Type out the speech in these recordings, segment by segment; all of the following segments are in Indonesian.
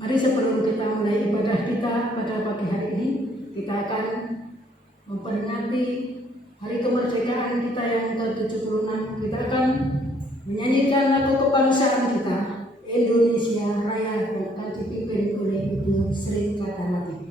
Mari sebelum kita mulai ibadah kita pada pagi hari ini, kita akan memperingati hari kemerdekaan kita yang ke-76. Kita akan menyanyikan lagu kebangsaan kita, Indonesia Raya, yang akan dipimpin oleh Ibu Sri Katanati.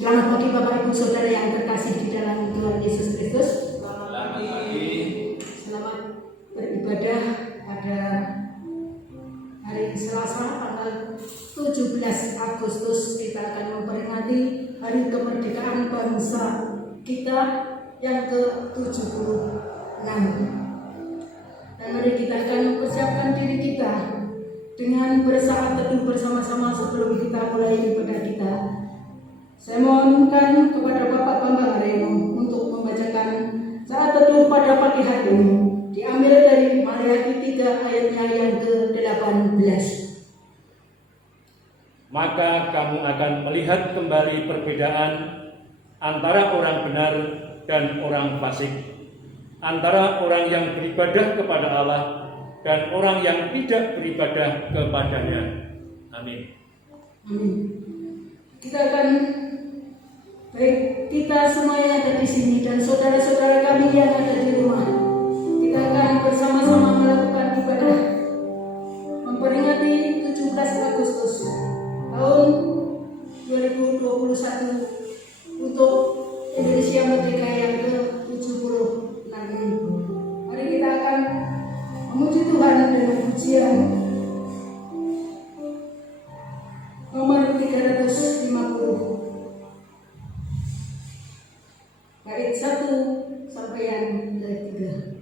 Selamat pagi Bapak Ibu Saudara yang terkasih di dalam Tuhan Yesus Kristus. Selamat pagi. Selamat beribadah pada hari Selasa tanggal 17 Agustus. Kita akan memperingati hari kemerdekaan bangsa kita yang ke-76. Dan mari kita akan mempersiapkan diri kita dengan bersaat teduh bersama-sama sebelum kita mulai ibadah kita. Saya mohonkan kepada Bapak Bambang Haryono untuk membacakan saat teduh pada pagi hari ini, diambil dari Maliaki 3 ayatnya yang ke-18. Maka kamu akan melihat kembali perbedaan antara orang benar dan orang fasik, antara orang yang beribadah kepada Allah dan orang yang tidak beribadah kepadanya. Amin. Amin. Baik kita semua yang ada di sini dan saudara-saudara kami yang ada di rumah, kita akan bersama-sama melakukan ibadah memperingati 17 Agustus tahun 2021 untuk Indonesia Merdeka yang ke-76 ini. Mari kita akan memuji Tuhan dengan pujian nomor 350. Bait 1 sampai yang ke-3.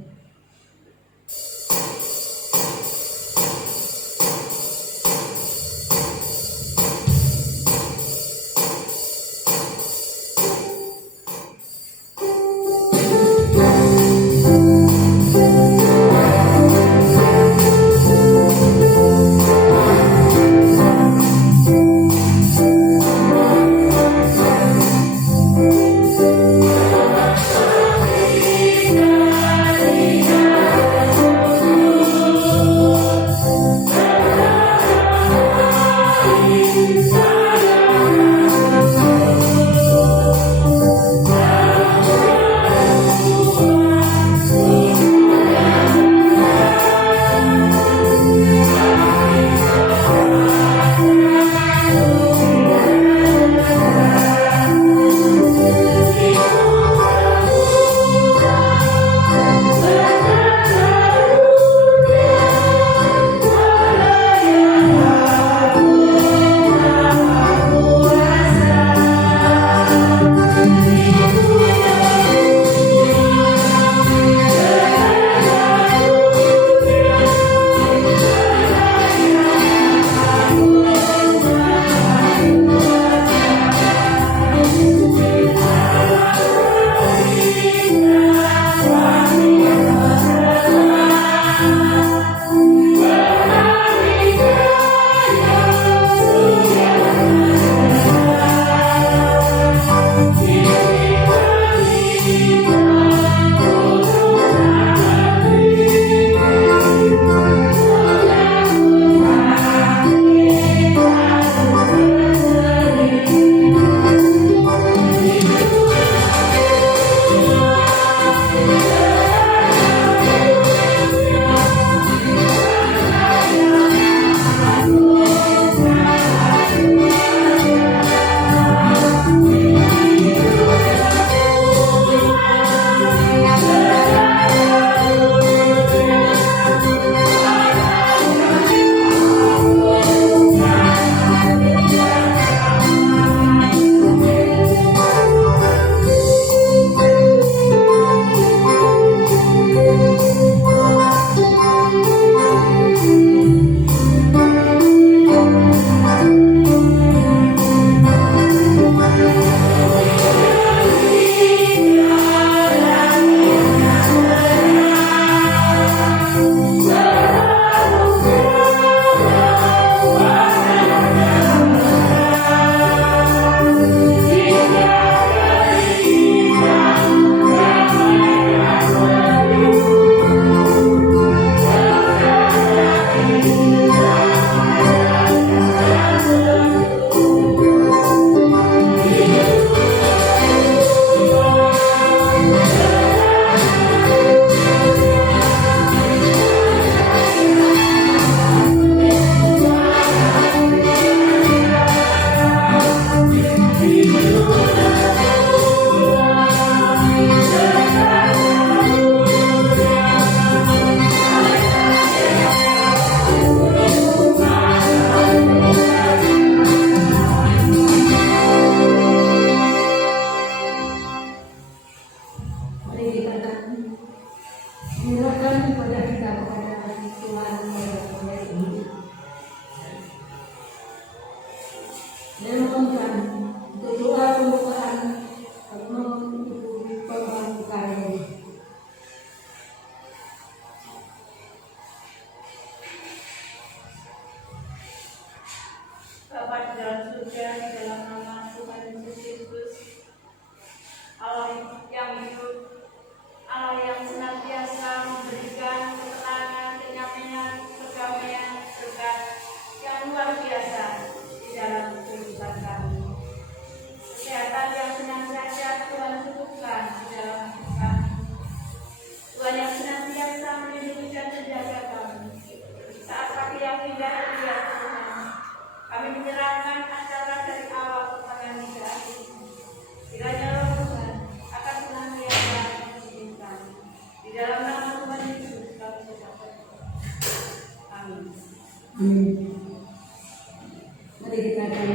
Bangsa Saya mohonkan untuk doa pembukaan mohon Ibu Pembangunan ini. Bapa di dalam surga, di dalam nama Tuhan Yesus Kristus, Allah yang hidup, Allah yang senantiasa memberikan ketenangan, kenyamanan, kedamaian, berkat yang luar biasa di dalam kehidupan kami. Kesehatan yang senantiasa Tuhan cukupkan di dalam hidup kami. Tuhan yang senantiasa melindungi dan menjaga kami. Saat kami yang indah Tuhan, kami menyerahkan acara dari awal sampai hingga akhir. Kiranya Roh Tuhan akan senantiasa membimbing kami. Di dalam nama Tuhan Yesus kami berdoa. Amin. Amin. Mari kita akan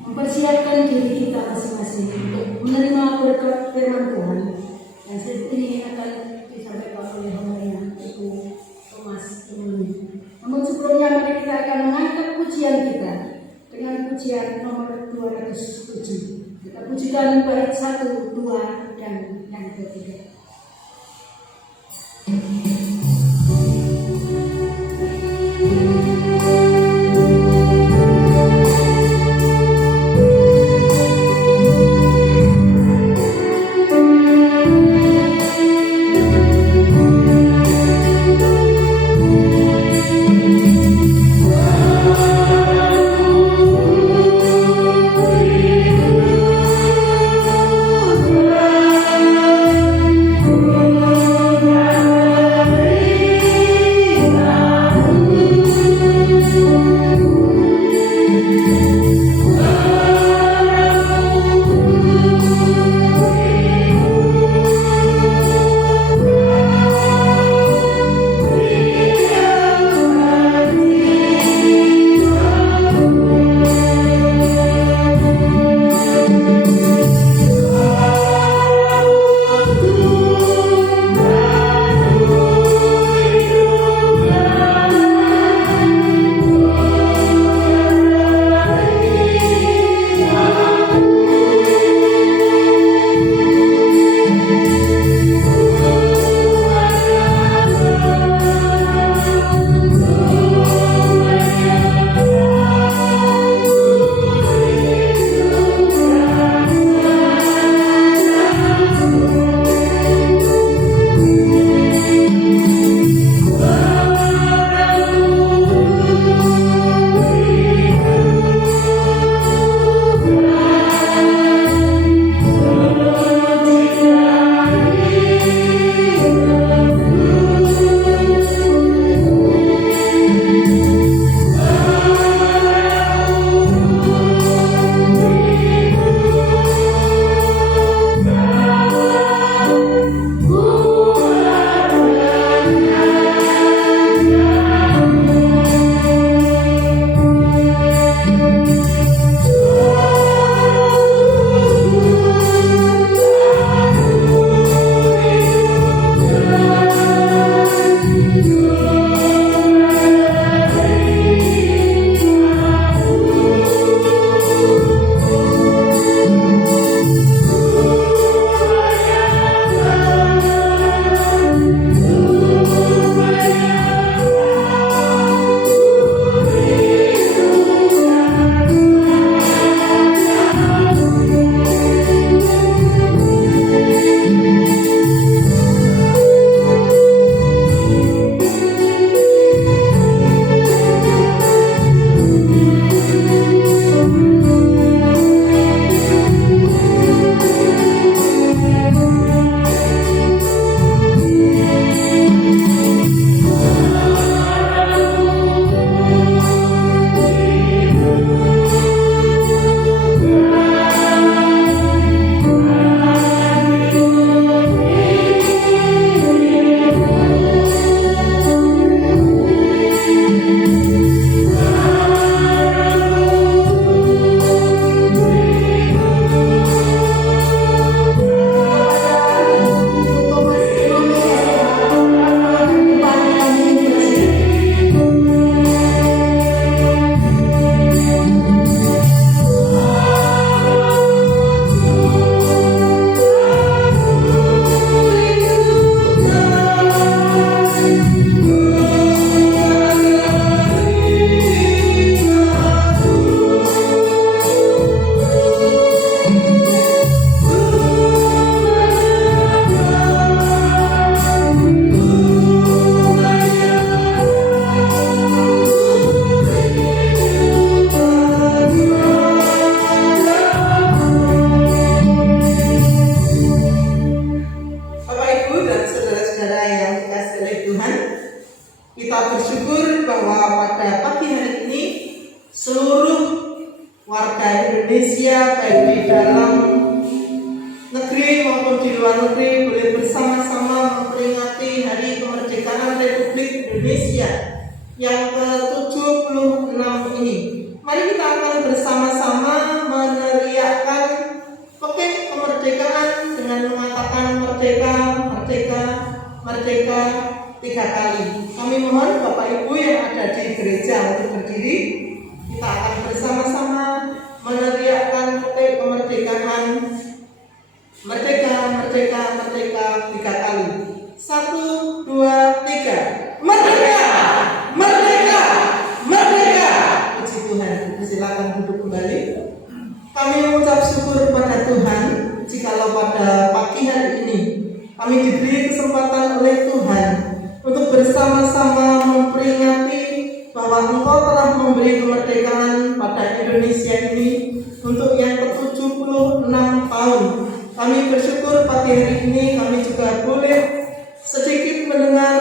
mempersiapkan diri kita masing-masing untuk menerima berkat firman Tuhan yang saat ini akan disampaikan oleh Homanya Ibu Thomas Tumuni. Namun sebelumnya mari kita akan mengangkat pujian kita dengan pujian nomor 207. Kita pujikan bait 1, 2, dan yang ketiga. seluruh warga Indonesia baik di dalam negeri maupun di luar negeri boleh bersama-sama memperingati Hari Kemerdekaan Republik Indonesia yang ke-76 ini. Mari kita akan bersama-sama meneriakkan pekik kemerdekaan dengan mengatakan merdeka, merdeka, merdeka 3 kali. Kami mohon Bapak Ibu yang ada di gereja untuk berdiri. Kita akan bersama-sama meneriakkan pekik kemerdekaan. Merdeka, merdeka, merdeka 3 kali. 1, 2, 3. Merdeka, merdeka, merdeka. Puji Tuhan. Silakan duduk kembali. Kami mengucap syukur kepada Tuhan jikalau pada pagi hari ini kami diberi kesempatan oleh Tuhan untuk bersama-sama memperingati bahwa Engkau telah memberi kemerdekaan pada Indonesia ini untuk yang ke-76 tahun. Kami bersyukur pagi hari ini kami juga boleh sedikit mendengar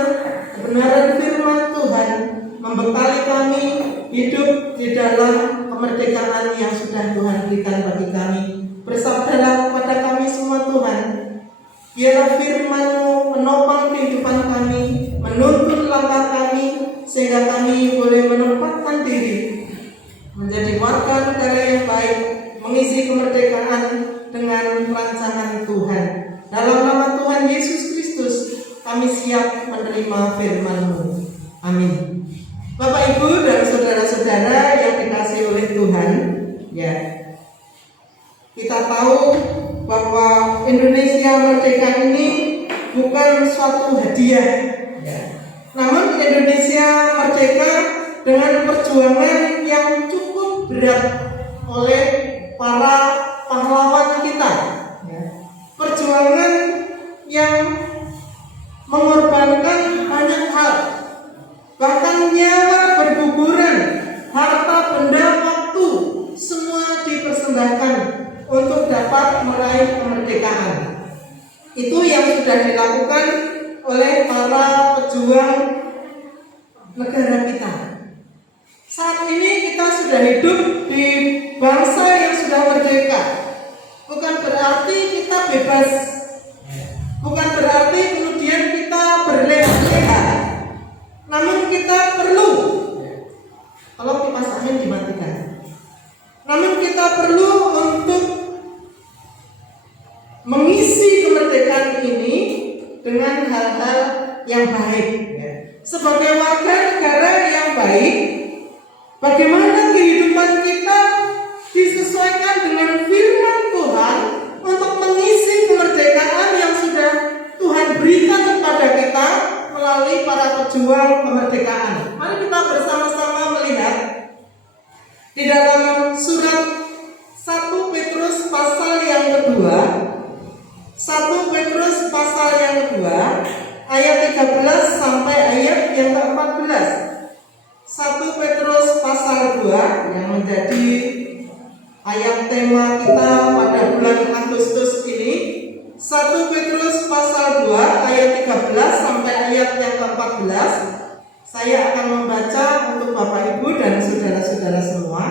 kebenaran firman Tuhan, membekali kami hidup di dalam kemerdekaan yang sudah Tuhan berikan bagi kami. Bersabdalah kepada kami semua Tuhan, biarlah firman-Mu menopang kehidupan kami, menuntun langkah kami, sehingga kami boleh menempatkan diri menjadi warga negara yang baik, mengisi kemerdekaan dengan rancangan Tuhan. Dalam nama Tuhan Yesus Kristus, kami siap menerima firman-Mu. Amin. Bapak, Ibu, dan saudara-saudara yang dikasihi oleh Tuhan, ya, kita tahu bahwa Indonesia merdeka ini bukan suatu hadiah, ya. Namun Indonesia merdeka dengan perjuangan yang cukup berat oleh para pahlawan kita, ya. Perjuangan yang mengorbankan banyak hal, bahkan nyawa berguguran, harta benda, waktu, semua dipersembahkan untuk dapat meraih kemerdekaan. Itu yang sudah dilakukan oleh para pejuang negara kita. Saat ini kita sudah hidup di bangsa yang sudah merdeka. Bukan berarti kita bebas, bukan berarti kemudian kita berleha-leha. Namun kita perlu, kalau kipas angin dimatikan, namun kita perlu untuk mengisi kemerdekaan ini dengan hal-hal yang baik. Sebagai warga negara yang baik, bagaimana kehidupan kita disesuaikan dengan firman Tuhan untuk mengisi kemerdekaan yang sudah Tuhan berikan kepada kita melalui para pejuang kemerdekaan. Mari kita bersama-sama melihat di dalam surat 1 Petrus pasal yang kedua, 1 Petrus pasal yang kedua, ayat 13 sampai ayat yang ke-14. 1 Petrus pasal 2 yang menjadi ayat tema kita pada bulan Agustus ini. 1 Petrus pasal 2 ayat 13 sampai ayat yang ke-14. Saya akan membaca untuk Bapak Ibu dan saudara-saudara semua.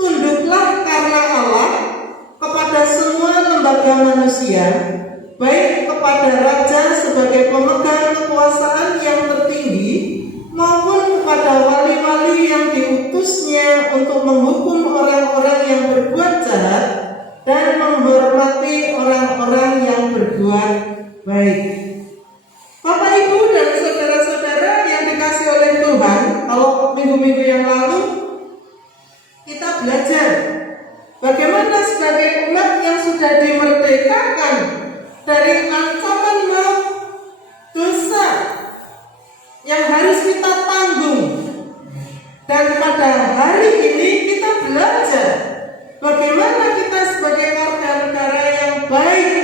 Tunduklah karena Allah kepada semua lembaga manusia, baik kepada raja sebagai pemegang kekuasaan yang tertinggi, maupun kepada wali-wali yang diutusnya untuk menghukum orang-orang yang berbuat jahat dan menghormati orang-orang yang berbuat baik. Bapak, Ibu, dan saudara-saudara yang dikasihi oleh Tuhan, kalau minggu-minggu yang lalu kita belajar bagaimana sebagai umat yang sudah dimerdekakan dari ancaman maut, dosa yang harus kita tanggung. Dan pada hari ini kita belajar bagaimana kita sebagai warga negara yang baik,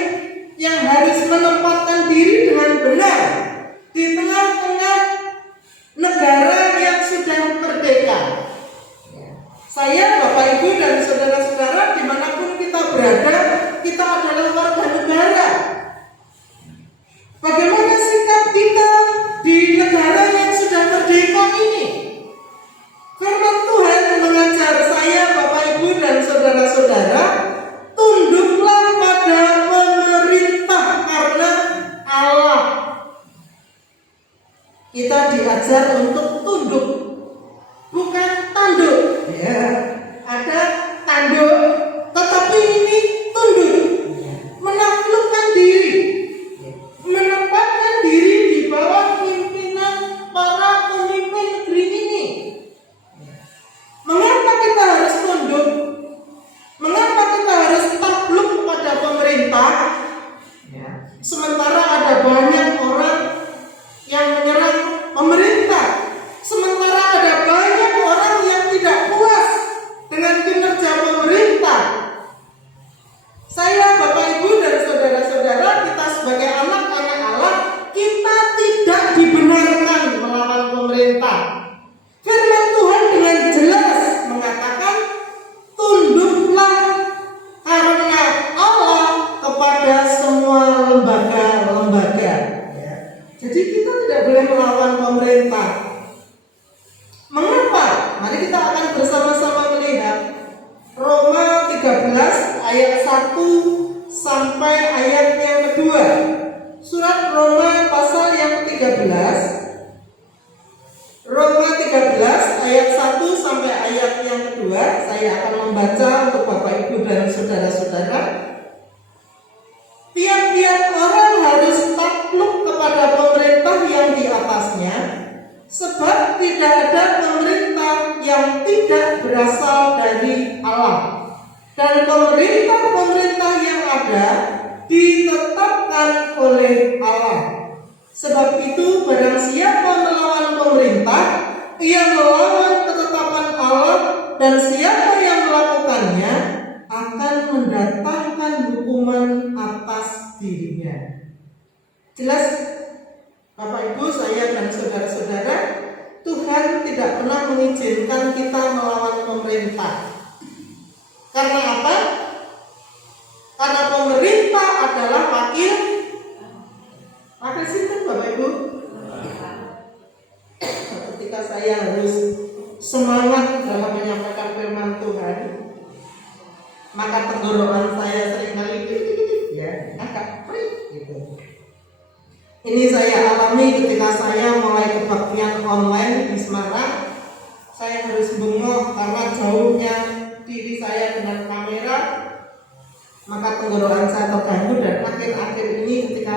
yang harus menempatkan diri dengan benar di tengah-tengah negara yang sudah merdeka. Saya, Bapak, Ibu, dan saudara-saudara dimanapun kita berada, kita adalah warga negara. Bagaimana sikap kita di negara yang sudah merdeka ini? Firman Tuhan saudara-saudara, tunduklah pada pemerintah karena Allah. Kita diajar untuk tunduk, bukan tanduk. Ya, ada tanduk, tetapi ini tunduk, menaklukkan diri, menempatkan diri di bawah pimpinan para pemimpin negeri ini. Mengapa kita harus tunduk? Mengapa kita harus takluk kepada pemerintah? Ya. Sementara ada banyak orang yang menyerang pemerintah. Sementara ada banyak orang yang tidak puas dengan kinerja pemerintah. Saya, Bapak, Ibu, dan saudara-saudara, kita sebagai anak-anak Allah, kita tidak dibenarkan melawan pemerintah. Firman Tuhan dengan jelas mengatakan, tunduklah karena Allah kepada semua lembaga-lembaga. Ya. Jadi kita tidak boleh melawan pemerintah. Mengapa? Mari kita akan bersama-sama melihat Roma 13 ayat 1 sampai ayat yang kedua. Surat Roma pasal yang 13. Roma 13 ayat 1 sampai ayat yang kedua. Saya akan membaca untuk Bapak, Ibu, dan saudara-saudara. Tiap-tiap orang harus takluk kepada pemerintah yang di atasnya, sebab tidak ada pemerintah yang tidak berasal dari Allah. Dan pemerintah-pemerintah yang ada ditetapkan oleh Allah. Sebab itu barang siapa melawan pemerintah, ia melawan ketetapan Allah, dan siapa yang melakukannya akan mendatangkan hukuman atas dirinya. Jelas, Bapak, Ibu, saya dan saudara-saudara, Tuhan tidak pernah mengizinkan kita melawan pemerintah. Karena apa? Karena pemerintah adalah wakil sinten, Bapak, Ibu. Ketika saya harus semangat dalam menyampaikan firman Tuhan, maka tenggorokan saya seringkali agak perit gitu. Ini saya alami ketika saya mulai kebaktian online di Semarang. Saya harus bengok karena jauhnya diri saya dengan kamera, maka tenggorokan saya terganggu. Dan akhir-akhir ini ketika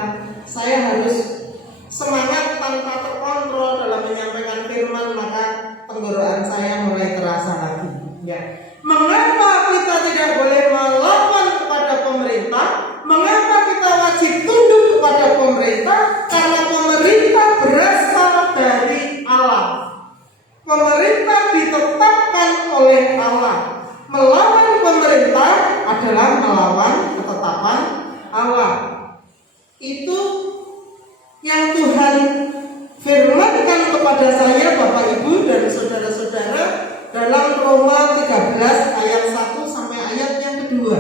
saya harus semangat tanpa terkontrol dalam menyampaikan firman, maka tenggorokan saya mulai terasa lagi. Ya. Mengapa kita tidak boleh melawan kepada pemerintah? Mengapa kita wajib tunduk kepada pemerintah? Karena pemerintah berasal dari Allah. Pemerintah ditetapkan oleh Allah. Melawan pemerintah adalah melawan ketetapan Allah. Itu yang Tuhan firmankan kepada saya, Bapak, Ibu, dan saudara-saudara, dalam Roma 13 ayat 1 sampai ayat yang kedua.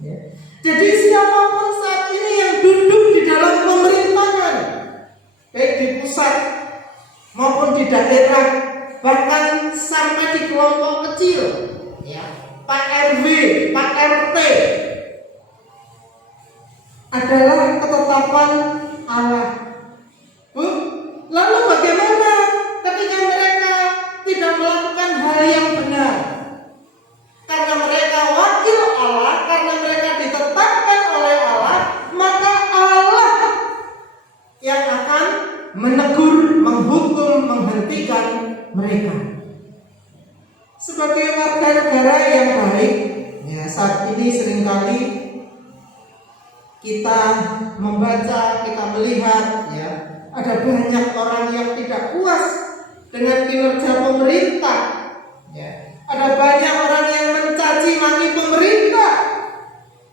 Ya. Jadi siapapun saat ini yang duduk di dalam pemerintahan, baik di pusat maupun di daerah, bahkan sampai di kelompok kecil, ya, Pak RW, Pak RT, adalah ketetapan Allah. Bu, lalu bagaimana ketika mereka tidak melakukan hal yang benar? Karena mereka wakil Allah, karena mereka ditetapkan oleh Allah, maka Allah yang akan menegur, menghukum, menghentikan mereka. Sebagai warga negara yang baik, ya, saat ini seringkali kita membaca, kita melihat, ya, ada banyak orang yang tidak puas dengan kinerja pemerintah. Ya. Ada banyak orang yang mencaci maki pemerintah,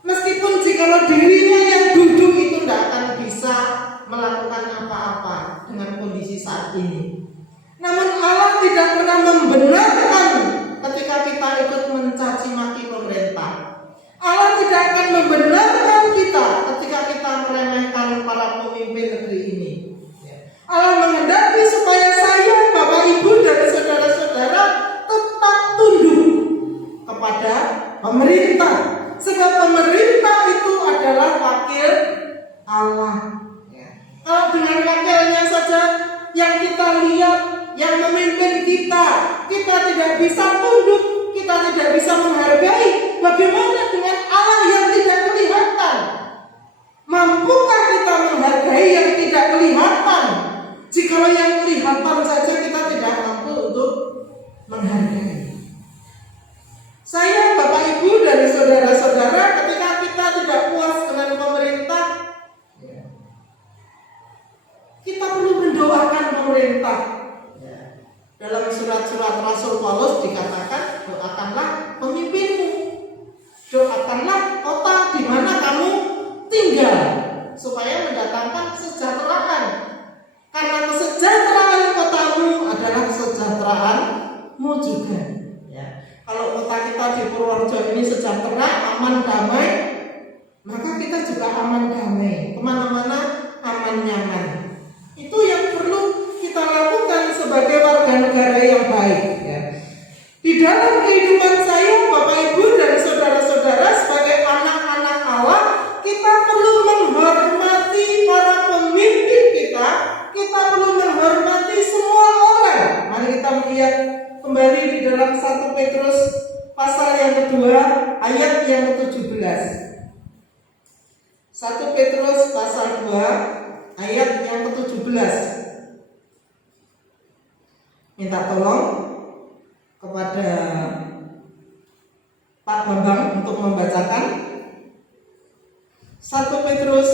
meskipun jikalau dirinya yang duduk itu tidak akan bisa melakukan apa-apa dengan kondisi saat ini. Namun Allah tidak pernah membenarkan ketika kita ikut mencaci maki pemerintah. Allah tidak akan membenarkan kita ketika kita meremehkan para pemimpin negeri ini. Allah menghendaki supaya saya, Bapak, Ibu, dan saudara-saudara tetap tunduk pemerintah. Sebab pemerintah itu adalah wakil Allah. Ya. Kalau dengan wakilnya saja yang kita lihat, yang memimpin kita tidak bisa tunduk, kita tidak bisa menghargai. Bagaimana dengan Allah yang tidak kelihatan? Mampukah kita menghargai yang tidak kelihatan? Jikalau yang kelihatan saja kita tidak mampu untuk menghargai. Saya, Bapak Ibu dan saudara-saudara, ketika kita tidak puas dengan pemerintah, kita perlu mendoakan pemerintah. Dalam surat-surat Rasul Paulus dikatakan, doakanlah pemimpinmu, doakanlah kota di mana kamu tinggal, supaya mendatangkan kesejahteraan. Karena kesejahteraan kotamu adalah kesejahteraanmu juga. Ya. Kalau kota kita di Purworejo ini sejahtera, aman, damai, maka kita juga aman, damai. Kemana-mana aman, nyaman. Itu yang perlu kita lakukan sebagai warga negara yang baik. Ya. Di dalam kehidupan saya, Bapak Ibu dan saudara-saudara, sebagai anak-anak Allah, kita perlu menghormati para pemimpin kita. Kita perlu menghormati semua orang. Mari kita melihat kembali di dalam 1 Petrus pasal yang kedua ayat yang ke-17. 1 Petrus pasal 2 ayat yang ke-17. Minta tolong kepada Pak Bambang untuk membacakan 1 Petrus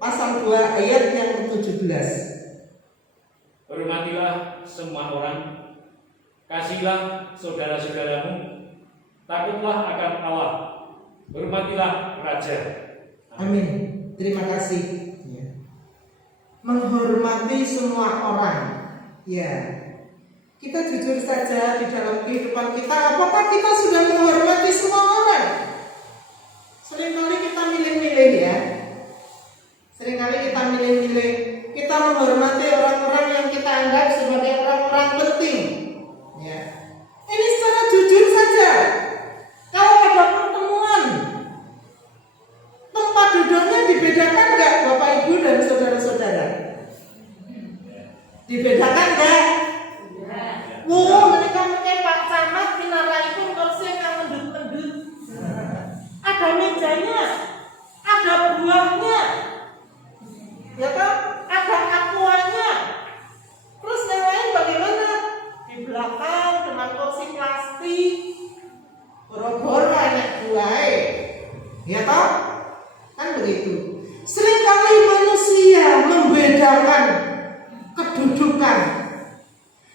pasal 2 ayat yang ke-17. Hormatilah semua orang, kasihilah saudara-saudaramu, takutlah akan Allah, hormatilah raja. Amin. Terima kasih. Ya. Menghormati semua orang. Ya. Kita jujur saja di dalam kehidupan kita, apakah kita sudah menghormati semua orang? Seringkali kita milih-milih ya. Seringkali kita milih-milih. Kita menghormati orang-orang yang kita anggap sebagai orang-orang penting. Ya. Ini secara jujur saja. Kalau ada pertemuan, tempat duduknya dibedakan nggak, Bapak Ibu dan saudara-saudara? Dibedakan nggak? Mereka mungkin Pak Camat pinaraipun kursi yang mendut-mendut. Ada mejanya, ada buahnya, ya kan? Ada aquanya. Terus yang lain bagaimana? Di belakang dengan kursi plastik, boro-boro banyak buahnya, ya toh? Kan begitu. Seringkali manusia membedakan kedudukan.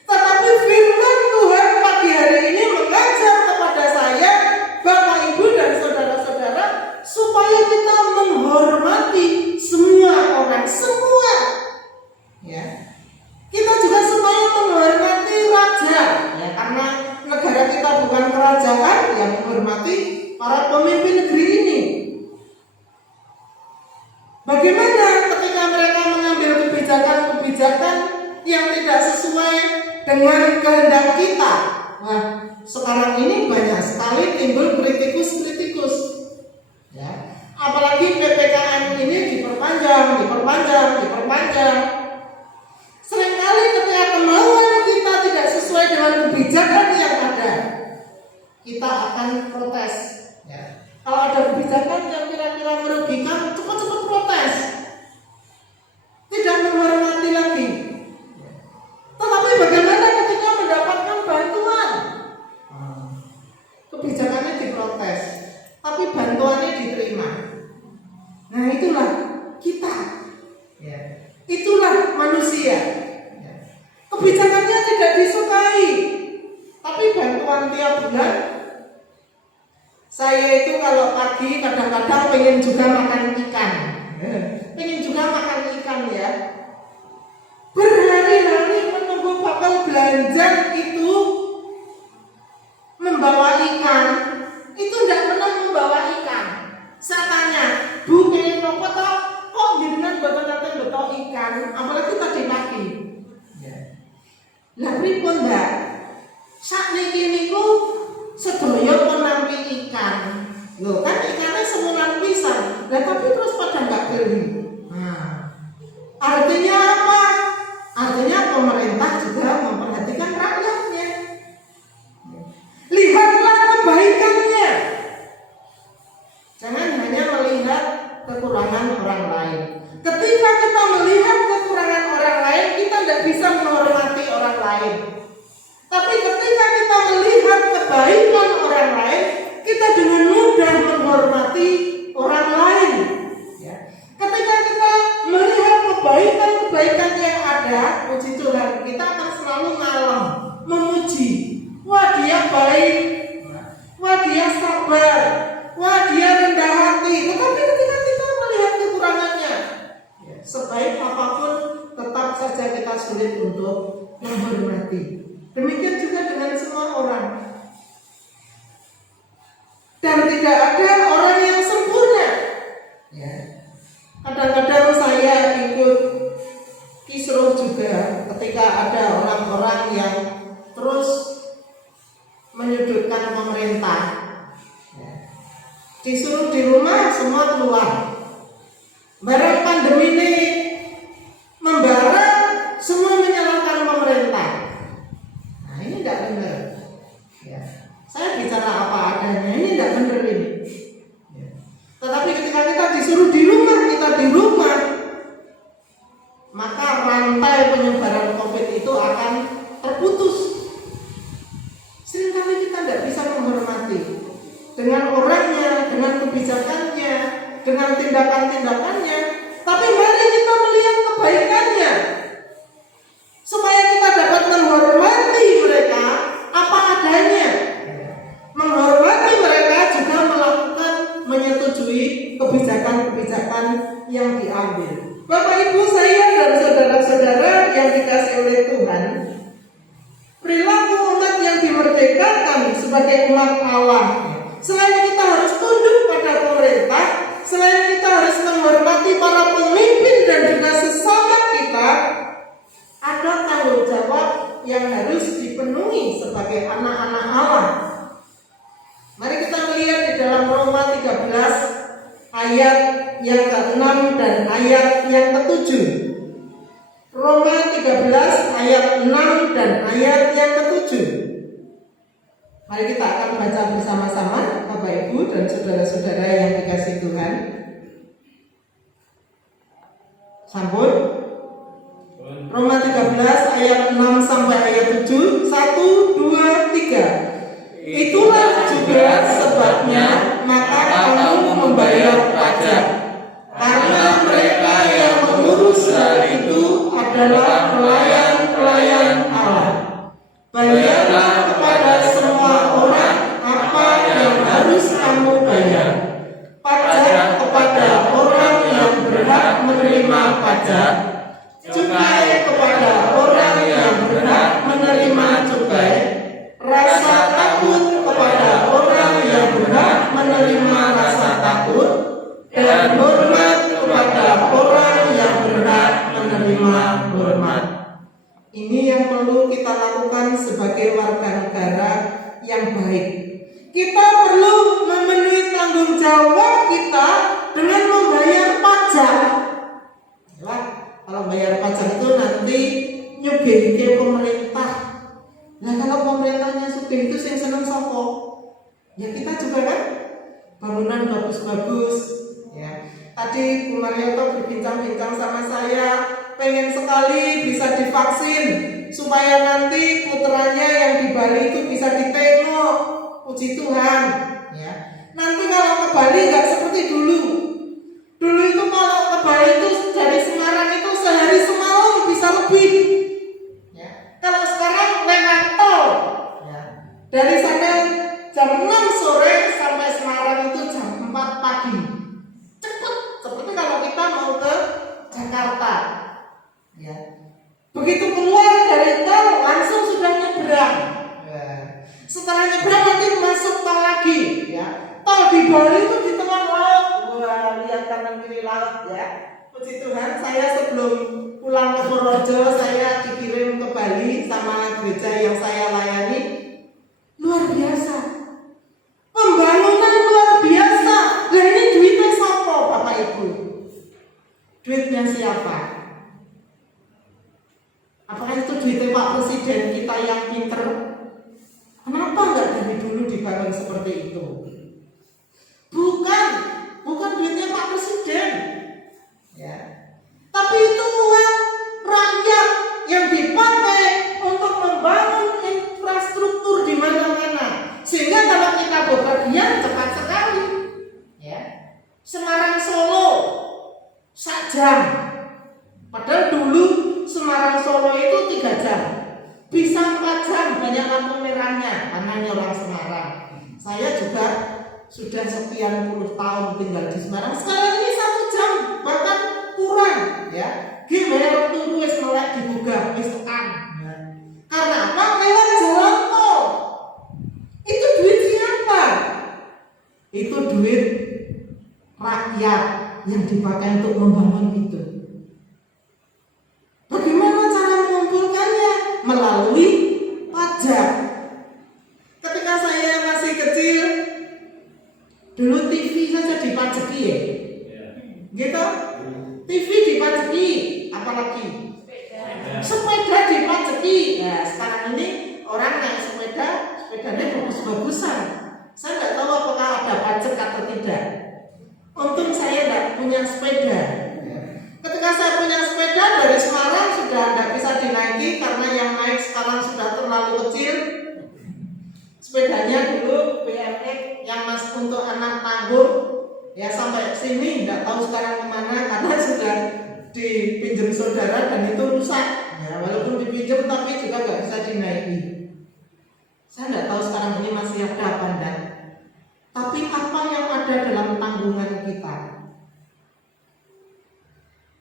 Tetapi firman Tuhan pagi hari ini mengajar kepada saya, Bapak Ibu dan saudara-saudara, supaya kita menghormati semua orang, semua. Ya. Kita juga supaya menghormati raja, ya, karena negara kita bukan kerajaan, yang menghormati para pemimpin negeri ini. Bagaimana ketika mereka mengambil kebijakan-kebijakan yang tidak sesuai dengan kehendak kita? Nah, sekarang ini banyak sekali timbul kritikus-kritikus. Ya. Apalagi PPKM ini diperpanjang. Seringkali ketika kemauan kita tidak sesuai dengan kebijakan yang ada, kita akan protes. Ya. Kalau ada kebijakan yang kira-kira merugikan, cepat-cepat protes. Tidak menghormati lagi. Tetapi bagaimana ketika mendapatkan bantuan? Kebijakannya diprotes, tapi bantuannya diterima. Nah, itulah kita. Ya. Itulah manusia. Ya. Kebijakannya tidak disukai, tapi bantuan tiap bulan. Saya itu kalau pagi kadang-kadang pengen juga makan ikan. Pengen juga makan ikan ya. Berhari-hari menunggu bakal belanja itu membawa ikan, itu tidak pernah membawa ikan. Saya tanya, Bu, pengen nopo toh? Kok jenengan boten betok ikan, apalagi tadi pagi. Lah pripun, Mbak? Sakniki niku sedaya pun nampi ikan. Loh kan ikannya semulan pisang, nah tapi terus pada nggak beli. Nah, artinya apa? Artinya pemerintah juga memperhatikan rakyatnya. Lihatlah kebaikannya. Jangan hanya melihat kekurangan orang lain. Ketika kita melihat kekurangan orang lain, kita tidak bisa menghormati orang lain. Tapi ketika kita melihat kebaikan orang lain, kita dengan mudah menghormati orang lain. Ya. Ketika kita melihat kebaikan-kebaikan yang ada, puji Tuhan, kita akan selalu ngalam, memuji. Wah dia baik, wah dia sabar, wah dia rendah hati. Tetapi ketika kita melihat kekurangannya, ya, sebaik apapun tetap saja kita sulit untuk menghormati. Demikian juga dengan semua orang. Dan tidak ada orang yang sempurna. Ya. Kadang-kadang saya ikut kisruh juga ketika ada orang-orang yang terus menyudutkan pemerintah. Ya. Disuruh di rumah semua keluar. Barang pandemi ini membara, semua menyalahkan pemerintah. Nah ini tidak benar. Ya. Saya bicara apa adanya, ini tidak benar ini. Ya. Tetapi ketika kita disuruh di rumah, kita di rumah, maka rantai penyebaran COVID itu akan terputus. Seringkali kita tidak bisa menghormati dengan orangnya, dengan kebijakannya, dengan tindakan-tindakannya. Tapi mari kita melihat kebaikannya, supaya kita dapat menghormati mereka apa adanya. Menghormati mereka juga melakukan, menyetujui kebijakan-kebijakan yang diambil. Bapak Ibu saya dan saudara-saudara yang dikasihi oleh Tuhan, perilaku umat yang dimerdekakan sebagai umat Allah, selain kita harus tunduk pada pemerintah, selain kita harus menghormati para pemimpin dan juga sesama kita, ada tanggung jawab yang harus dipenuhi sebagai anak-anak Allah. Mari kita melihat di dalam Roma 13 ayat yang ke-6 dan ayat yang ke-7. Roma 13 ayat 6 dan ayat yang ke-7. Mari kita akan baca bersama-sama, Bapak Ibu dan saudara-saudara yang dikasihi Tuhan. Sampun. Roma 13 ayat 6 sampai ayat 7. 1, 2, 3. Itulah juga sebabnya maka kamu membayar pajak, karena mereka yang mengurus hal itu adalah pelayan-pelayan Allah. Bayarlah kepada semua orang apa yang harus kamu bayar. Pajak kepada orang yang berhak menerima pajak, cukai kepada orang yang berhak menerima cukai, rasa takut kepada orang yang berhak menerima rasa takut, dan hormat kepada orang yang berhak menerima hormat. Ini yang perlu kita lakukan sebagai warga negara yang baik. Kita perlu memenuhi tanggung jawab kita dengan membayar pajak. Nah, kalau bayar pajak itu nanti nyugih ke pemerintah. Nah kalau pemerintahnya sugih itu yang seneng sopo, ya kita juga kan. Bangunan bagus-bagus. Ya. Tadi Bu Marioto berbincang-bincang sama saya, pengen sekali bisa divaksin supaya nanti putranya yang di Bali itu bisa ditengok. Puji Tuhan. Ya. Nanti kalau ke Bali nggak seperti dulu. Dulu itu kalau ke Bali itu dari Semarang itu sehari semalam bisa lebih. Kalau sekarang lewat tol, ya. Dari sana jam 6 sore sampai Semarang itu jam 4 pagi. Cepet, seperti kalau kita mau ke Jakarta. Ya. Begitu keluar dari tol langsung sudah nyebrang. Ya. Setelah nyebrang nanti masuk tol lagi. Ya. Tol di Bali itu di tengah laut. Wah, lihat kanan kiri laut ya. Puji Tuhan, saya sebelum pulang ke Purworejo saya dikirim ke Bali sama gereja yang saya layani. Luar biasa, pembangunan luar biasa. seperti itu. Bukan duitnya Pak Presiden, ya. Tapi itu uang rakyat yang dipakai untuk membangun infrastruktur di mana-mana. Sehingga kalau kita bepergian cepat sekali, ya. Semarang Solo 1 jam. Padahal dulu Semarang Solo itu 3 jam. Bisa 4 jam, banyak lampu merahnya, namanya orang Semarang. Saya juga sudah sekian puluh tahun tinggal di Semarang. Sekarang ini 1 jam, bahkan kurang, ya. Gimana waktu wis mulai dibuka, wis tekan. Karena apa? Lewat jalan tol. Itu duit siapa? Itu duit rakyat yang dipakai untuk membangun itu. Bagaimana cara mengumpulkannya? Melalui pajak. Ketika saya masih kecil, dulu TV saja dipajaki, ya? Gitu? TV dipajaki, apalagi sepeda dipajaki. Nah, sekarang ini orang naik sepedanya bagus-bagusan. Saya nggak tahu apakah ada pajak atau tidak. Untung saya nggak punya sepeda. Ketika saya punya sepeda dari Semarang sudah tidak bisa dinaiki karena yang naik sekarang sudah terlalu kecil. Sepedanya dulu BMX yang masih untuk anak tangguh, ya sampai sini nggak tahu sekarang kemana karena sudah dipinjam saudara dan itu rusak. Ya, walaupun dipinjam tapi juga nggak bisa dinaiki. Saya nggak tahu sekarang ini masih ada apa enggak. Tapi apa yang ada dalam tanggungan kita?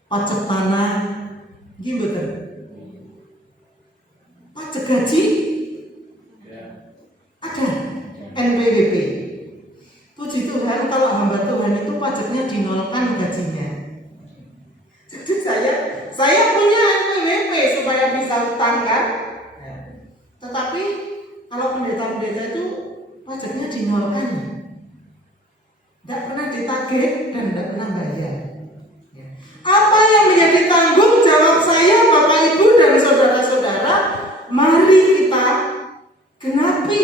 Pajak tanah, gimana? Pajak gaji, ada. NPWP. Puji Tuhan kalau hamba Tuhan itu pajaknya dinolkan gajinya. Jadi saya punya NPWP supaya bisa utang kan. Tetapi kalau pendeta-pendeta itu pajaknya dinolkan, tidak pernah ditagih dan tidak pernah bayar. Apa yang menjadi tanggung jawab saya, Bapak Ibu dan saudara-saudara? Mari kita genapi,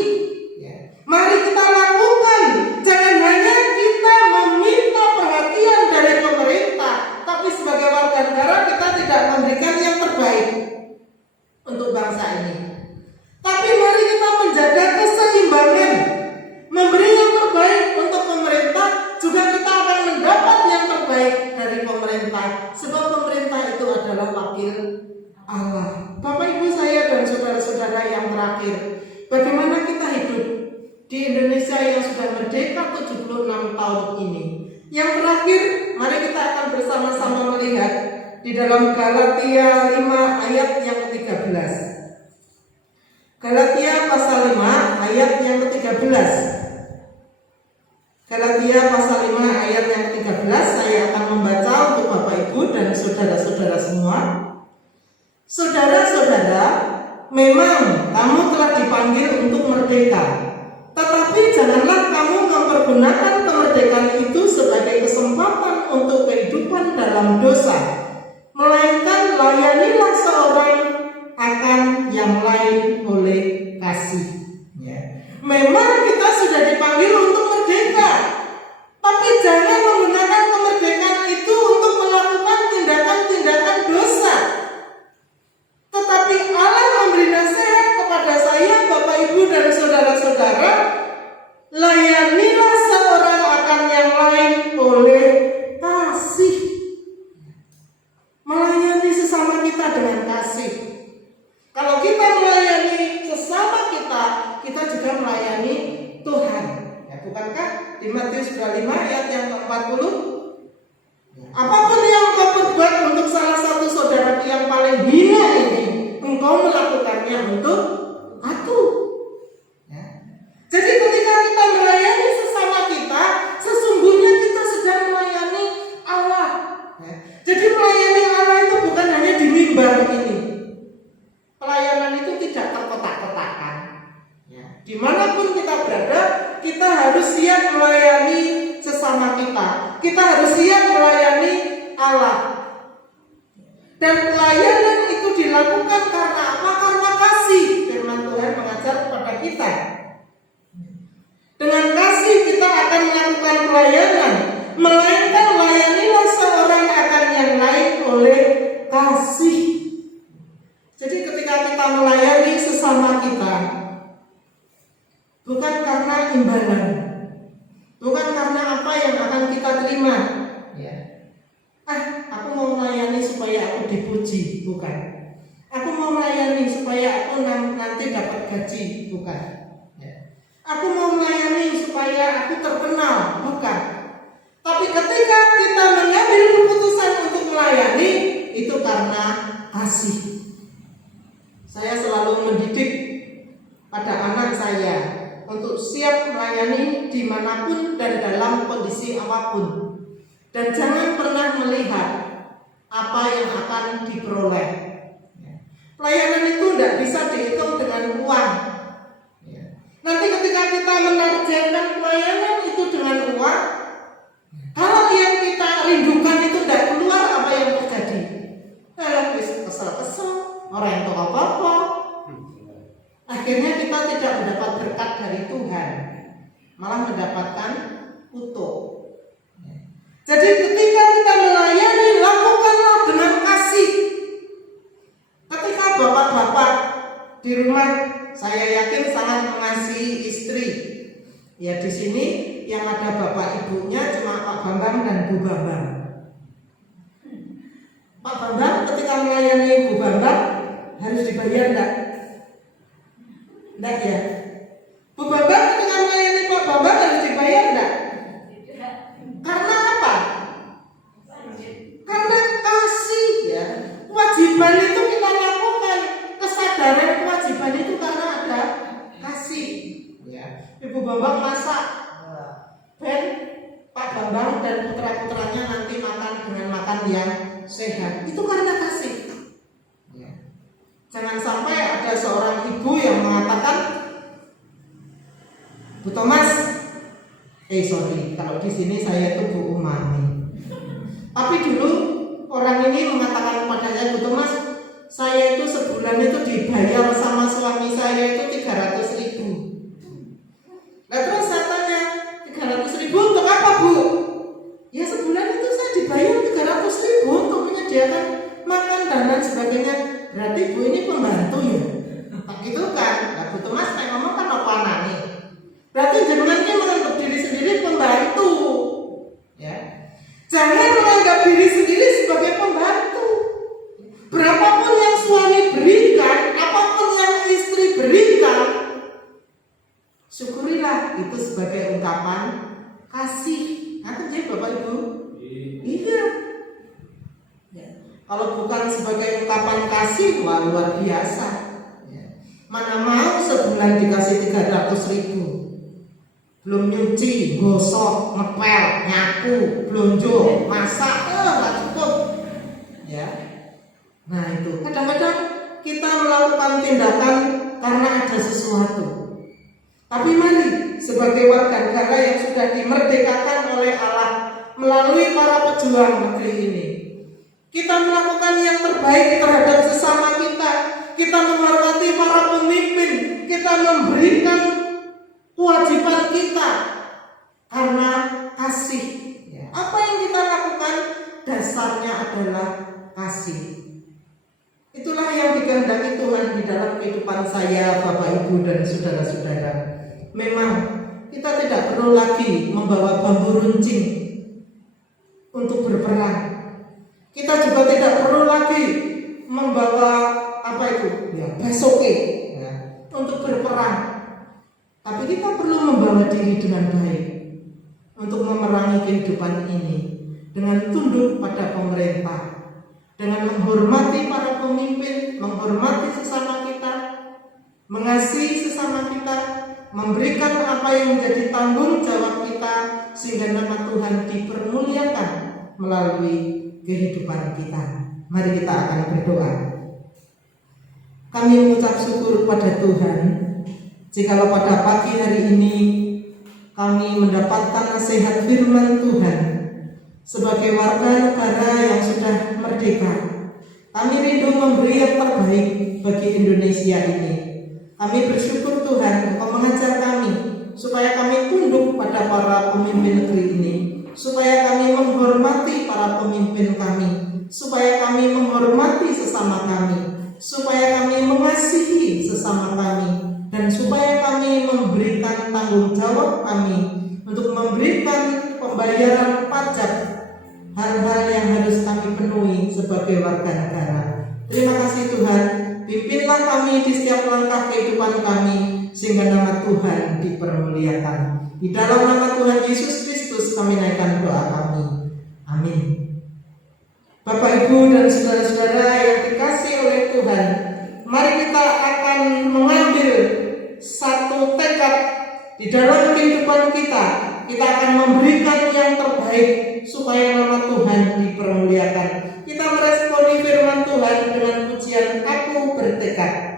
ya. Mari kita lakukan. Jangan hanya kita meminta perhatian dari pemerintah, tapi sebagai warga negara kita tidak memberikan yang terbaik untuk bangsa ini. Tapi mari kita menjaga keseimbangan, memberi yang terbaik untuk pemerintah, juga kita akan mendapat yang terbaik dari pemerintah, sebab pemerintah itu adalah wakil Allah. Bapak Ibu saya dan saudara-saudara yang terakhir, bagaimana kita hidup di Indonesia yang sudah merdeka 76 tahun ini? Yang terakhir, mari kita akan bersama-sama melihat di dalam Galatia 5 ayat yang ke-13. Galatia pasal 5 ayat yang ke-13. Galatia pasal 5 ayat yang ke-13, saya akan membaca untuk Bapak Ibu dan saudara-saudara semua. Saudara-saudara, memang kamu telah dipanggil untuk merdeka. Tetapi janganlah kamu mempergunakan kemerdekaan itu sebagai kesempatan untuk kehidupan dalam dosa, melainkan layanilah seorang akan yang lain oleh kasih. Ya. Memang kita sudah dipanggil untuk merdeka, tapi jangan menggunakan kemerdekaan itu untuk melakukan tindakan-tindakan dosa. Tetapi Allah memberi nasihat kepada saya, Bapak Ibu dan saudara-saudara, layanilah seorang akan yang lain oleh kasih. Melayani sesama kita dengan kasih. Kalau kita melayani sesama kita, kita juga melayani Tuhan. Ya, bukankah di Matius 25 ayat yang ke-40? Apapun yang kau perbuat untuk salah satu saudara yang paling hina ini, engkau melakukannya untuk aku. Ya. Jadi ketika kita melayani sesama kita, sesungguhnya kita sedang melayani Allah. Ya. Jadi melayani Allah itu bukan hanya di mimbar ini. Pelayanan itu tidak terkotak-kotakan. Ya. Dimanapun kita berada, kita harus siap melayani sesama kita. Kita harus siap melayani Allah. Dan pelayanan itu dilakukan karena apa? Karena kasih. Firman Tuhan mengajar kepada kita. Dengan pelayanan, melainkan layanilah seorang akan yang lain oleh kasih. Jadi ketika kita melayani sesama kita, bukan karena imbalan, bukan karena apa yang akan kita terima, ya. Aku mau melayani supaya aku dipuji, bukan. Aku mau melayani supaya aku nanti dapat gaji, bukan. Ya. Aku mau melayani supaya aku terkenal, bukan. Tapi ketika kita mengambil keputusan untuk melayani, itu karena kasih. Saya selalu mendidik pada anak saya untuk siap melayani dimanapun dan dalam kondisi apapun. Dan jangan pernah melihat apa yang akan diperoleh. Pelayanan itu tidak bisa dihitung dengan uang. Nanti ketika kita menargetkan pelayanan itu dengan uang, kalau yang kita rindukan itu tidak keluar, apa yang terjadi? Kesel-kesel, orang yang tahu apa-apa. Akhirnya kita tidak mendapat berkat dari Tuhan, malah mendapatkan kutuk. Jadi ketika kita melayani, lakukanlah dengan kasih. Ketika bapak-bapak di rumah, saya yakin sangat mengasihi istri. Ya, di sini yang ada bapak ibunya cuma Pak Bambang dan Bu Bambang. Pak Bambang ketika melayani Bu Bambang harus dibayar enggak? Enggak ya? Bu Bambang ketika melayani Pak Bambang harus dibayar enggak? Karena apa? Karena kasih, ya. Kewajiban itu kita lakukan, kesadaran kewajiban itu karena ada kasih, ya. Ibu Bambang masak, ben Pak Bambang dan putra-putranya nanti makan dengan makan yang sehat. Itu karena kasih, ya. Jangan sampai ada seorang ibu yang mengatakan, Bu Thomas, kalau di sini saya itu Bu Umami. Tapi dulu orang ini mengatakan kepada saya, Bu Thomas, saya itu sebulan itu dibayar sama suami saya itu 300.000. Nah terus saya tanya, 300.000 untuk apa, Bu? Ya sebulan itu saya dibayar 300.000 untuk menyediakan makan dan lain sebagainya. Berarti Bu ini pembantu ya? Tak gitu kan? Nah Bu Thomas saya ngomong kan apa anaknya? Berarti jenengan ini menganggap diri sendiri pembantu, ya. Jangan menganggap diri sendiri sebagai pembantu. Berapapun yang suami berikan, apapun yang istri berikan, syukurilah itu sebagai ungkapan kasih. Nanti jadi Bapak Ibu, iya. Ya. Kalau bukan sebagai ungkapan kasih, wah luar biasa. Ya. Mana mau sebulan dikasih 300.000. Belum nyuci, gosok, ngepel, nyapu, blonjo, masak, nggak cukup, ya. Nah itu kadang-kadang kita melakukan tindakan karena ada sesuatu. Tapi mari sebagai warga negara yang sudah dimerdekakan oleh Allah melalui para pejuang negeri ini, kita melakukan yang terbaik terhadap sesama kita. Kita menghormati para pemimpin, kita memberikan kewajiban kita karena kasih. Apa yang kita lakukan dasarnya adalah kasih. Itulah yang dikehendaki Tuhan di dalam kehidupan saya, Bapak Ibu dan saudara-saudara. Memang kita tidak perlu lagi membawa bambu runcing untuk berperang. Kita juga tidak perlu lagi membawa basoke untuk berperang. Tapi kita perlu membawa diri dengan baik untuk memerangi kehidupan ini dengan tunduk pada pemerintah, dengan menghormati para pemimpin, menghormati sesama kita, mengasihi sesama kita, memberikan apa yang menjadi tanggung jawab kita sehingga nama Tuhan dipermuliakan melalui kehidupan kita. Mari kita akan berdoa. Kami mengucap syukur pada Tuhan jikalau pada pagi hari ini kami mendapatkan nasihat firman Tuhan sebagai warga negara yang sudah merdeka. Kami rindu memberi yang terbaik bagi Indonesia ini. Kami bersyukur Tuhan Engkau mengajar kami supaya kami tunduk pada kepada para pemimpin negeri ini, supaya kami menghormati para pemimpin kami, supaya kami menghormati sesama kami, supaya kami mengasihi sesama kami, dan supaya kami memberikan tanggung jawab kami untuk memberikan pembayaran pajak, hal-hal yang harus kami penuhi sebagai warga negara. Terima kasih Tuhan, pimpinlah kami di setiap langkah kehidupan kami, sehingga nama Tuhan dipermuliakan. Di dalam nama Tuhan Yesus Kristus kami naikkan doa kami. Amin. Bapak, Ibu, dan saudara-saudara yang dikasihi oleh Tuhan, mari kita akan mengambil satu tekad di dalam kehidupan kita. Kita akan memberikan yang terbaik supaya nama Tuhan dipermuliakan. Kita meresponi firman Tuhan dengan pujian Aku Bertekad.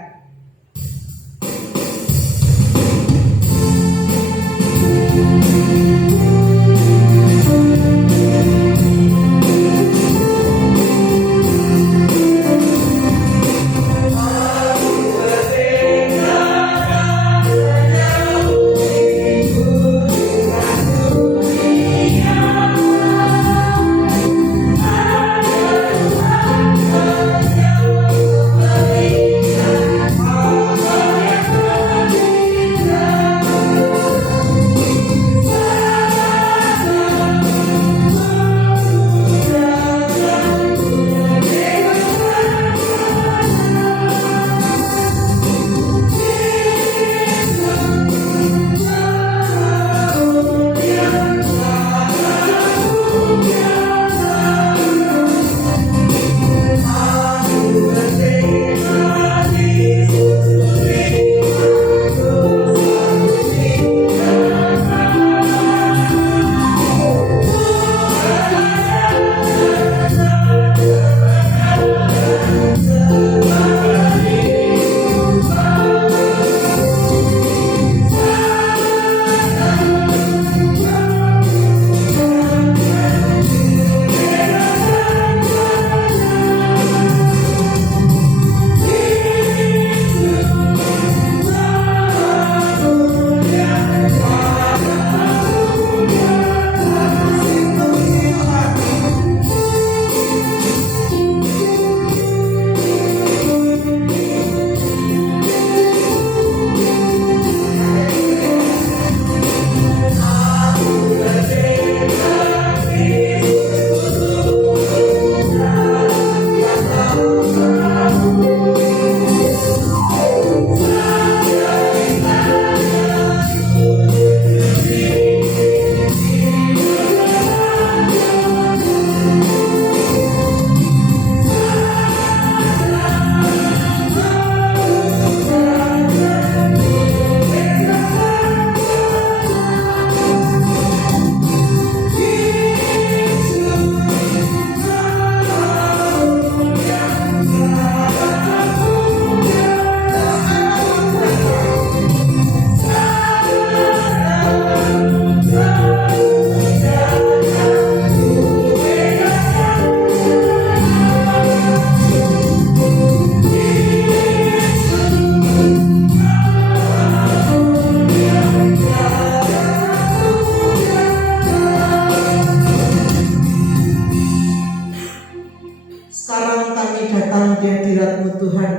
Tuhan.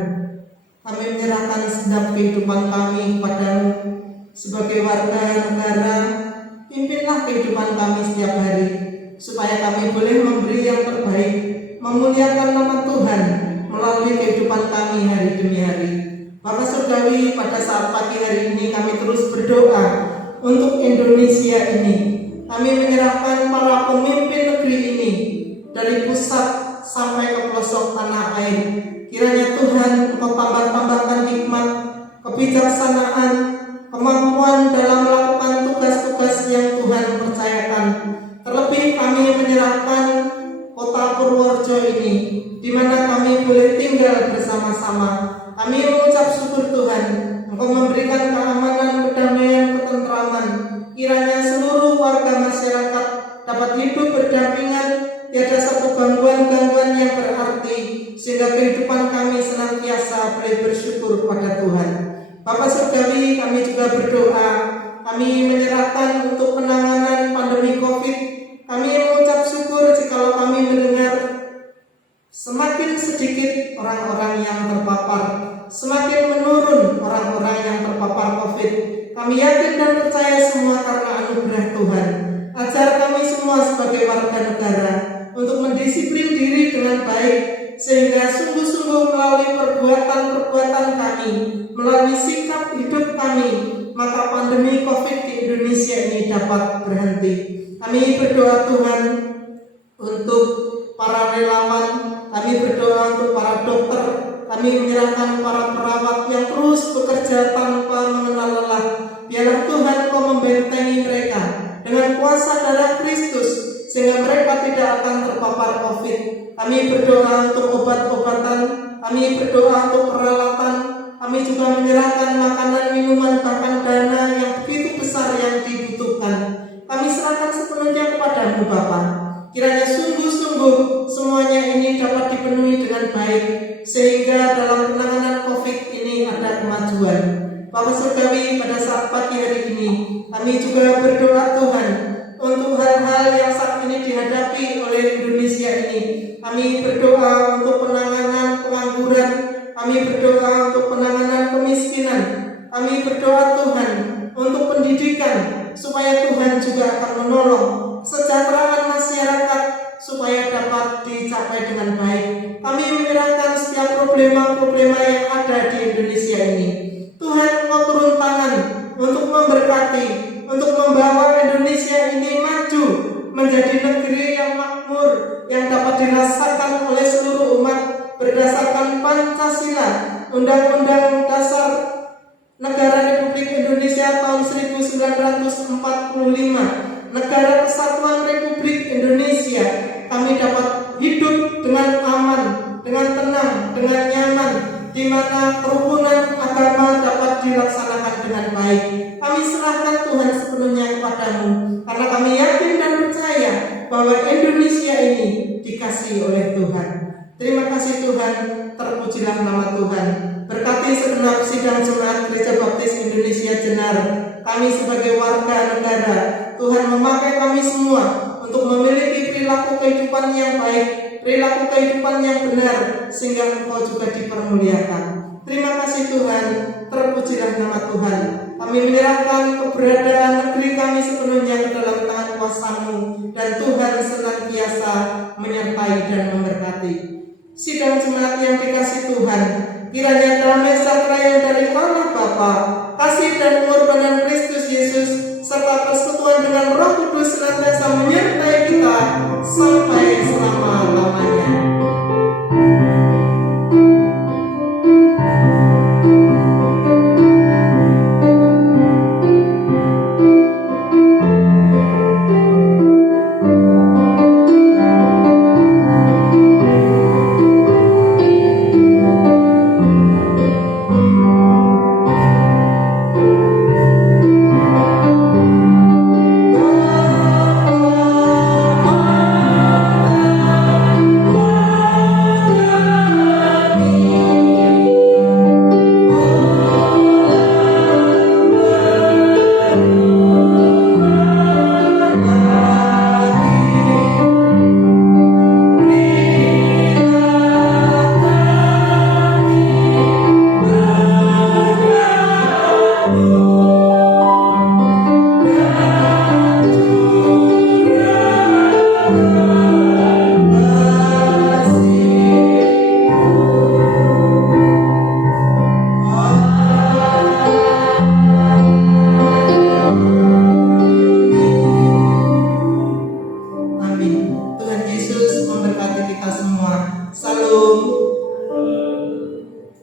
Kami menyerahkan segenap kehidupan kami kepadamu sebagai warga negara. Pimpinlah kehidupan kami setiap hari, supaya kami boleh memberi yang terbaik, memuliakan nama Tuhan melalui kehidupan kami hari demi hari. Bapak Surgawi, pada saat pagi hari ini kami terus berdoa untuk Indonesia ini. Kami menyerahkan para pemimpin negeri ini dari pusat sampai ke pelosok tanah air. Kiranya Tuhan Engkau tambahkan hikmat, kebijaksanaan, kemampuan dalam melakukan tugas-tugas yang Tuhan percayakan. Terlebih kami menyerahkan kota Purworejo ini, di mana kami boleh tinggal bersama-sama. Kami mengucap syukur Tuhan, Engkau memberikan keamanan, kedamaian, ketenteraman. Kiranya seluruh warga masyarakat dapat hidup berdampingan, tiada satu gangguan-gangguan yang berarti, sehingga kehidupan kami senantiasa boleh bersyukur pada Tuhan. Bapak Surgawi, kami juga berdoa, kami menyerahkan untuk sebagai warga negara untuk mendisiplin diri dengan baik, sehingga sungguh-sungguh melalui perbuatan-perbuatan kami, melalui sikap hidup kami, maka pandemi COVID di Indonesia ini dapat berhenti. Kami berdoa Tuhan untuk para relawan, kami berdoa untuk para dokter, kami menyerahkan para perawat yang terus bekerja tanpa mengenal lelah. Biarlah Tuhan Kau membentengi mereka dengan kuasa darah Kristus, sehingga mereka tidak akan terpapar COVID. Kami berdoa untuk obat-obatan, kami berdoa untuk peralatan, kami juga menyerahkan makanan, minuman, bahkan dana yang begitu besar yang dibutuhkan. Kami serahkan sepenuhnya kepadamu Bapa. Kiranya sungguh-sungguh semuanya ini dapat dipenuhi dengan baik, sehingga dalam penanganan COVID ini ada kemajuan. Bapa Surgawi, pada saat pagi hari ini kami juga berdoa Tuhan untuk hal-hal yang saat ini dihadapi oleh Indonesia ini. Kami berdoa untuk penanganan pengangguran, kami berdoa untuk penanganan kemiskinan, kami berdoa Tuhan untuk pendidikan, supaya Tuhan juga akan menolong kesejahteraan masyarakat supaya dapat dicapai dengan baik. Kami menyerahkan setiap problema-problema yang ada di Indonesia ini. Tuhan, Engkau turun tangan untuk memberkati, untuk membawa Indonesia ini maju menjadi negeri yang makmur, yang dapat dirasakan oleh seluruh umat berdasarkan Pancasila, Undang-Undang Dasar Negara Republik Indonesia tahun 1945, Negara Kesatuan Republik Indonesia. Kami dapat hidup dengan aman, dengan tenang, dengan nyaman, di mana kerukunan agama dapat dilaksanakan dengan baik. Kami serahkan Tuhan sepenuhnya kepadamu, karena kami yakin dan percaya bahwa Indonesia ini dikasihi oleh Tuhan. Terima kasih Tuhan, terpujilah nama Tuhan. Berkati segenap sidang jemaat Gereja Baptis Indonesia Jenar. Kami sebagai warga negara, Tuhan memakai kami semua untuk memiliki perilaku kehidupan yang baik, perilaku kehidupan yang benar, sehingga Engkau juga dipermuliakan. Terima kasih Tuhan, terpujilah nama Tuhan. Kami menyerahkan keberadaan negeri kami sepenuhnya ke dalam tangan kuasa-Mu, dan Tuhan senantiasa menyertai dan memberkati. Sidang jemaat yang dikasihi Tuhan, kiranya damai sejahtera yang dari Allah Bapa, kasih dan pengorbanan Kristus Yesus, serta persekutuan dengan Roh